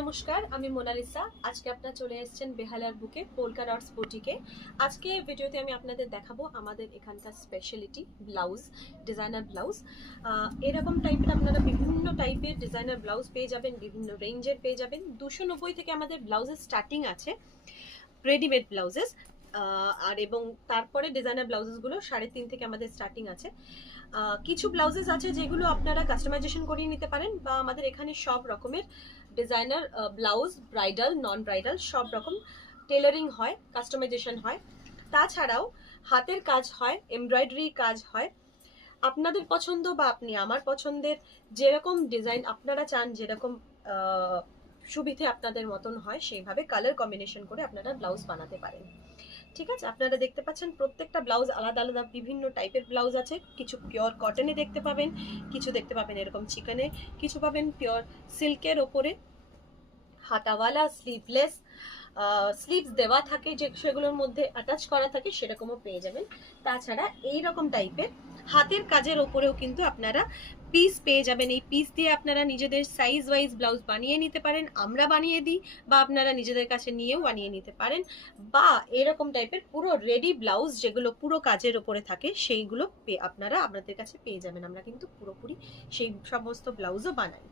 নমস্কার, আমি মোনালিসা। আজকে আপনারা চলে এসেছেন বেহালার বুকে পোলকা ডটস বুটিকে। আজকে ভিডিওতে আমি আপনাদের দেখাবো আমাদের এখানকার স্পেশালিটি ব্লাউজ, ডিজাইনার ব্লাউজ। এরকম টাইপের আপনারা বিভিন্ন টাইপের ডিজাইনার ব্লাউজ পেয়ে যাবেন, বিভিন্ন রেঞ্জের পেয়ে যাবেন। 290 থেকে আমাদের ব্লাউজের স্টার্টিং আছে, রেডিমেড ব্লাউজেস। আর এবং তারপরে ডিজাইনার ব্লাউজেসগুলো 3.5 থেকে আমাদের স্টার্টিং আছে। কিছু ব্লাউজেস আছে যেগুলো আপনারা কাস্টমাইজেশন করিয়ে নিতে পারেন, বা আমাদের এখানে সব রকমের ডিজাইনার ব্লাউজ, ব্রাইডাল, নন ব্রাইডাল সব রকম টেলারিং হয়, কাস্টমাইজেশন হয়। তাছাড়াও হাতের কাজ হয়, এমব্রয়ডারি কাজ হয়। আপনাদের পছন্দ বা আপনি আমার পছন্দের যেরকম ডিজাইন আপনারা চান, যেরকম সুবিধে আপনাদের মতন হয়, সেইভাবে কালার কম্বিনেশন করে আপনারা ব্লাউজ বানাতে পারেন। ঠিক আছে, আপনারা দেখতে পাচ্ছেন প্রত্যেকটা ব্লাউজ আলাদা আলাদা বিভিন্ন টাইপের ব্লাউজ আছে। কিছু পিওর কটনে দেখতে পাবেন, কিছু দেখতে পাবেন এরকম চিকনে, কিছু পাবেন পিওর সিল্কের ওপরে হাতাওয়ালা, স্লিভলেস, স্লিভস দেওয়া থাকে যে সেগুলোর মধ্যে অ্যাটাচ করা থাকে, সেরকমও পেয়ে যাবেন। তাছাড়া এই রকম টাইপের হাতের কাজের ওপরেও কিন্তু আপনারা পিস পেয়ে যাবেন। এই পিস দিয়ে আপনারা নিজেদের সাইজ ওয়াইজ ব্লাউজ বানিয়ে নিতে পারেন, আমরা বানিয়ে দিই, বা আপনারা নিজেদের কাছে নিয়েও বানিয়ে নিতে পারেন। বা এরকম টাইপের পুরো রেডি ব্লাউজ যেগুলো পুরো কাজের ওপরে থাকে, সেইগুলো আপনারা আপনাদের কাছে পেয়ে যাবেন। আমরা কিন্তু পুরোপুরি সেই সমস্ত ব্লাউজও বানাই।